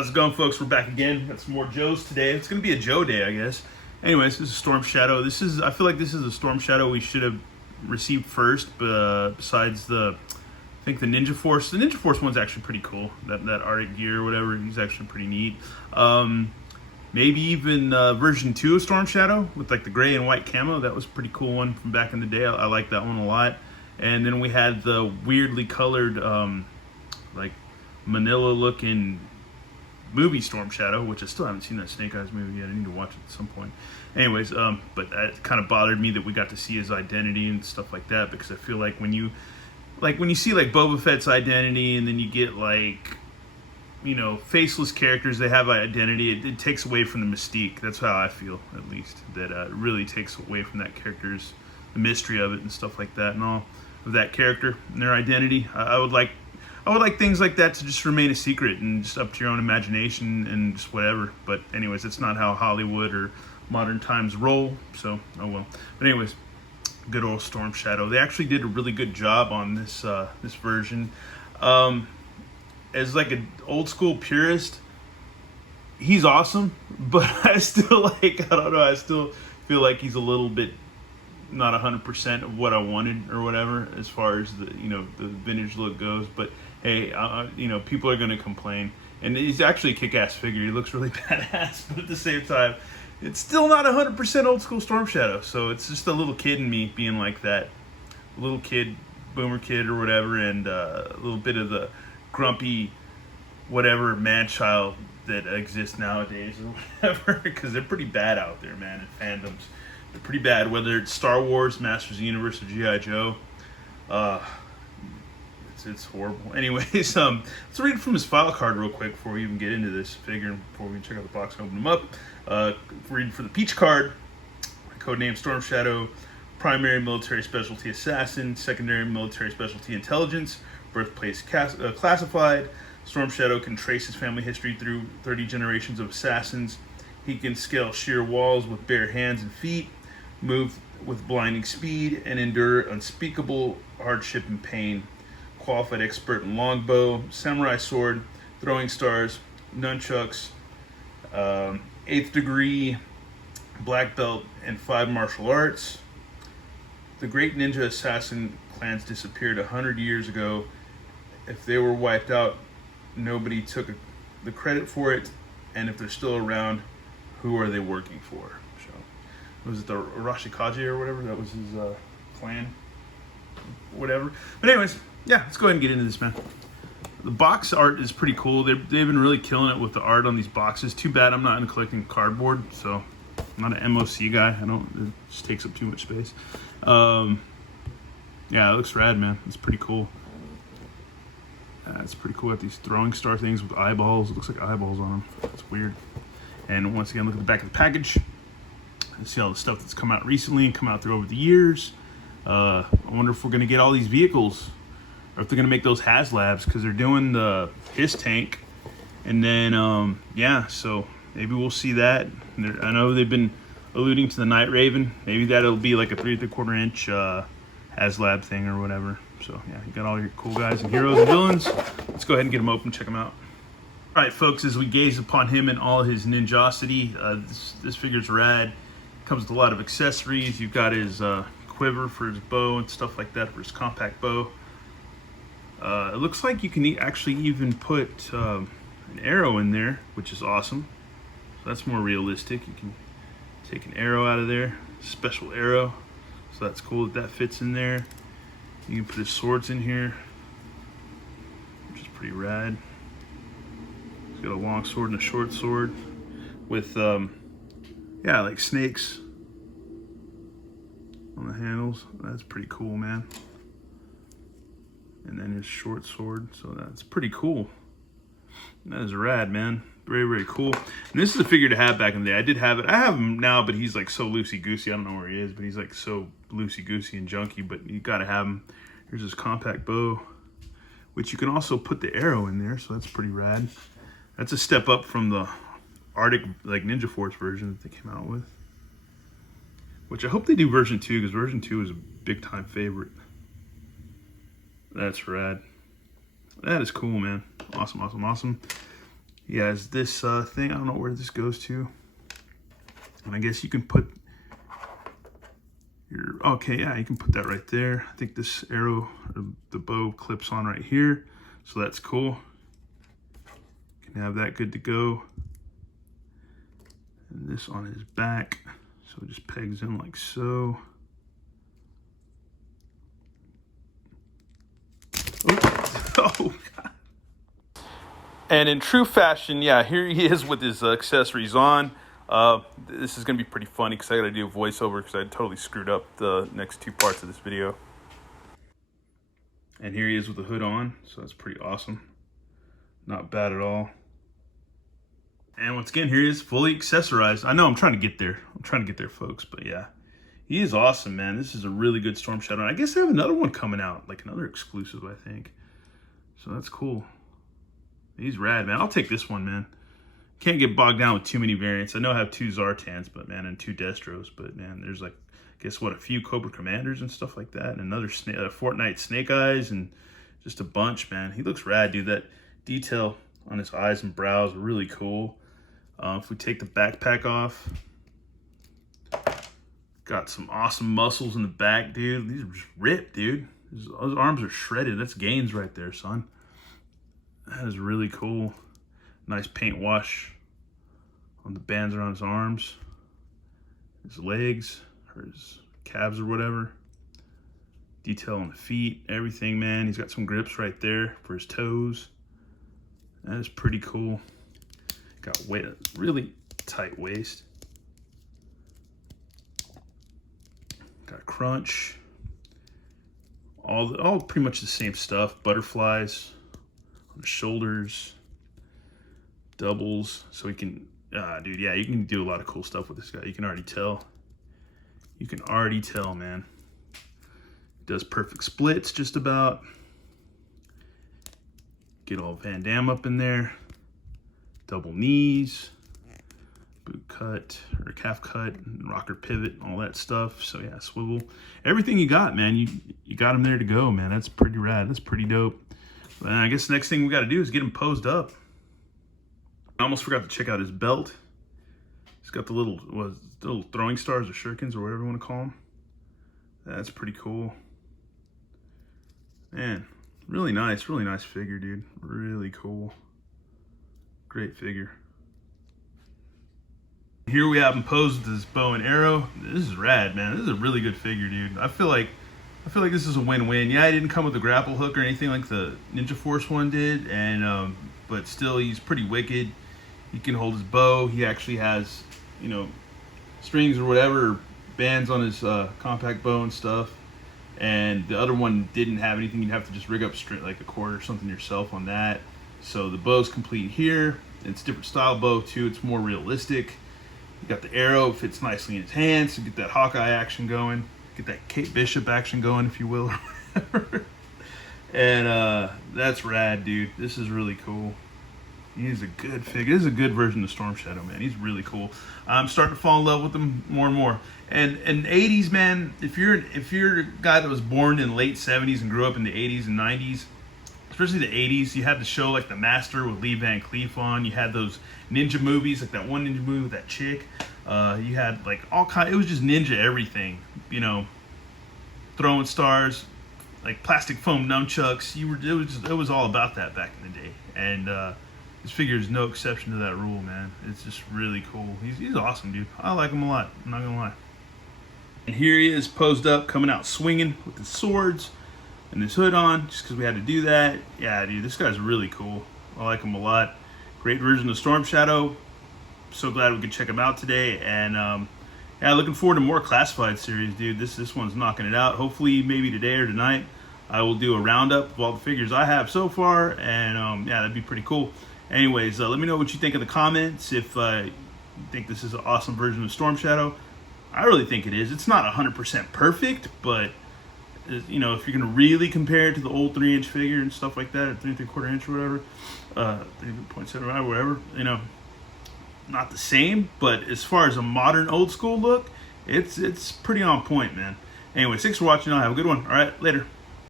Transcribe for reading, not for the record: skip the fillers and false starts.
How's it going, folks? We're back again. Got some more Joes today. It's going to be a Joe day, I guess. Anyways, this is Stormshadow. I feel like this is a Stormshadow we should have received first, besides I think the Ninja Force. The Ninja Force one's actually pretty cool. That Arctic gear or whatever, he's actually pretty neat. Maybe even version 2 of Stormshadow with like the gray and white camo. That was a pretty cool one from back in the day. I like that one a lot. And then we had the weirdly colored, like Manila looking movie Stormshadow, which I still haven't seen that Snake Eyes movie yet. I need to watch it at some point. Anyways, but that kind of bothered me that we got to see his identity and stuff like that, because I feel like when you see like Boba Fett's identity, and then you get like, you know, faceless characters, they have identity, it takes away from the mystique. That's how I feel, at least. That it really takes away from that character's, the mystery of it and stuff like that, and all of that character and their identity. I would like things like that to just remain a secret and just up to your own imagination and just whatever. But anyways, it's not how Hollywood or modern times roll, so oh well. But anyways, good old Stormshadow. They actually did a really good job on this this version. As like an old school purist, he's awesome, but I still like, I don't know, I still feel like he's a little bit not 100% of what I wanted or whatever, as far as the, you know, the vintage look goes. But hey, you know, people are going to complain, and he's actually a kick-ass figure. He looks really badass, but at the same time, it's still not 100% old school Stormshadow. So it's just a little kid in me being like that, little kid, boomer kid or whatever, and a little bit of the grumpy whatever man-child that exists nowadays or whatever, because they're pretty bad out there, man, in fandoms. They're pretty bad, whether it's Star Wars, Masters of the Universe, or G.I. Joe. It's horrible. Anyways, let's read from his file card real quick before we even get into this figure, before we check out the box and open them up. Reading for the Peach card, codename Stormshadow, primary military specialty assassin, secondary military specialty intelligence, birthplace classified. Stormshadow can trace his family history through 30 generations of assassins. He can scale sheer walls with bare hands and feet, move with blinding speed, and endure unspeakable hardship and pain. Qualified expert in longbow, samurai sword, throwing stars, nunchucks, 8th degree, black belt, and 5 martial arts. The great ninja assassin clans disappeared 100 years ago. If they were wiped out, nobody took the credit for it, and if they're still around, who are they working for? So, was it the Arashikaji or whatever? That was his clan, whatever. But anyways, yeah, let's go ahead and get into this, man. The box art is pretty cool. They've been really killing it with the art on these boxes. Too bad I'm not into collecting cardboard, so I'm not an MOC guy. It just takes up too much space. Yeah, it looks rad, man. It's pretty cool. It's pretty cool. Got these throwing star things with eyeballs. It looks like eyeballs on them. It's weird. And once again, look at the back of the package and see all the stuff that's come out recently and come out through over the years. I wonder if we're going to get all these vehicles, or if they're going to make those HasLabs, because they're doing the his tank. And then, yeah, so maybe we'll see that. I know they've been alluding to the Night Raven. Maybe that'll be like a 3 3/4 inch HasLab thing or whatever. So, yeah, you got all your cool guys and heroes and villains. Let's go ahead and get them open, check them out. All right, folks, as we gaze upon him in all his ninjosity, this figure's rad. Comes with a lot of accessories. You've got his quiver for his bow and stuff like that, for his compact bow. It looks like you can actually even put an arrow in there, which is awesome. So that's more realistic. You can take an arrow out of there, special arrow. So that's cool that fits in there. You can put his swords in here, which is pretty rad. He's got a long sword and a short sword with, yeah, like snakes on the handles. That's pretty cool, man. And then his short sword, so that's pretty cool. That is rad, man. Very, very cool. And this is a figure to have back in the day. I did have it. I have him now, but he's like so loosey-goosey. I don't know where he is, but he's like so loosey-goosey and junky, but you gotta have him. Here's his compact bow, which you can also put the arrow in there, so that's pretty rad. That's a step up from the Arctic, like, Ninja Force version that they came out with. Which I hope they do version 2, because version 2 is a big-time favorite. That's rad. That is cool, man. Awesome, awesome, awesome. He has this thing. I don't know where this goes to. And I guess you can put your, okay, yeah, you can put that right there. I think this arrow, or the bow, clips on right here. So that's cool. You can have that good to go. And this on his back. So it just pegs in like so. Oh, God. And in true fashion, yeah, here he is with his accessories on. This is going to be pretty funny because I got to do a voiceover because I totally screwed up the next two parts of this video. And here he is with the hood on, so that's pretty awesome. Not bad at all. And once again, here he is fully accessorized. I know I'm trying to get there. I'm trying to get there, folks, but yeah. He is awesome, man. This is a really good Stormshadow. And I guess I have another one coming out, like another exclusive, I think. So that's cool. He's rad, man. I'll take this one, man. Can't get bogged down with too many variants. I know I have 2 Zartans, but man, and 2 Destros, but man, there's like, guess what, a few Cobra Commanders and stuff like that, and another Fortnite Snake Eyes, and just a bunch, man. He looks rad, dude. That detail on his eyes and brows are really cool. If we take the backpack off, got some awesome muscles in the back, dude. These are just ripped, dude. Those arms are shredded. That's gains right there, son. That is really cool. Nice paint wash on the bands around his arms, his legs, or his calves or whatever. Detail on the feet, everything, man. He's got some grips right there for his toes. That is pretty cool. Got really tight waist. Got crunch. All pretty much the same stuff. Butterflies on the shoulders. Doubles, so he can, dude, yeah, you can do a lot of cool stuff with this guy. You can already tell. You can already tell, man. Does perfect splits, just about. Get all Van Damme up in there. Double knees. Boot cut, or calf cut, rocker pivot, all that stuff. So yeah, swivel. Everything you got, man. You got him there to go, man. That's pretty rad. That's pretty dope. And I guess the next thing we got to do is get him posed up. I almost forgot to check out his belt. He's got the little throwing stars or shurikens or whatever you want to call them. That's pretty cool. Man, really nice figure, dude. Really cool. Great figure. Here we have him posed with his bow and arrow. This is rad, man. This is a really good figure, dude. I feel like this is a win-win. Yeah, it didn't come with a grapple hook or anything like the Ninja Force one did, and but still, he's pretty wicked. He can hold his bow. He actually has, you know, strings or whatever, bands on his compact bow and stuff. And the other one didn't have anything. You'd have to just rig up straight like a cord or something yourself on that. So the bow's complete here. It's a different style bow too. It's more realistic. You got the arrow, fits nicely in his hands, so get that Hawkeye action going. Get that Kate Bishop action going, if you will. And that's rad, dude. This is really cool. He's a good figure. This is a good version of Stormshadow, man. He's really cool. I'm starting to fall in love with him more and more. And in the 80s, man, if you're a guy that was born in the late 70s and grew up in the 80s and 90s, especially the 80s, you had the show like The Master with Lee Van Cleef on. You had those ninja movies, like that one ninja movie with that chick. You had like all kind. It was just ninja everything, you know, throwing stars, like plastic foam nunchucks. It was all about that back in the day. And this figure is no exception to that rule, man. It's just really cool. He's awesome, dude. I like him a lot. I'm not gonna lie. And here he is, posed up, coming out swinging with his swords and his hood on, just because we had to do that. Yeah, dude, this guy's really cool. I like him a lot. Great version of Stormshadow. So glad we could check him out today. And yeah, looking forward to more classified series, dude. This one's knocking it out. Hopefully, maybe today or tonight, I will do a roundup of all the figures I have so far. And yeah, that'd be pretty cool. Anyways, let me know what you think in the comments. If you think this is an awesome version of Stormshadow. I really think it is. It's not 100% perfect, but you know, if you're gonna really compare it to the old 3-inch figure and stuff like that, or 3 3/4 inch or whatever, 3.75, whatever, you know, not the same. But as far as a modern old school look, it's pretty on point, man. Anyways, thanks for watching. I'll have a good one. All right, later.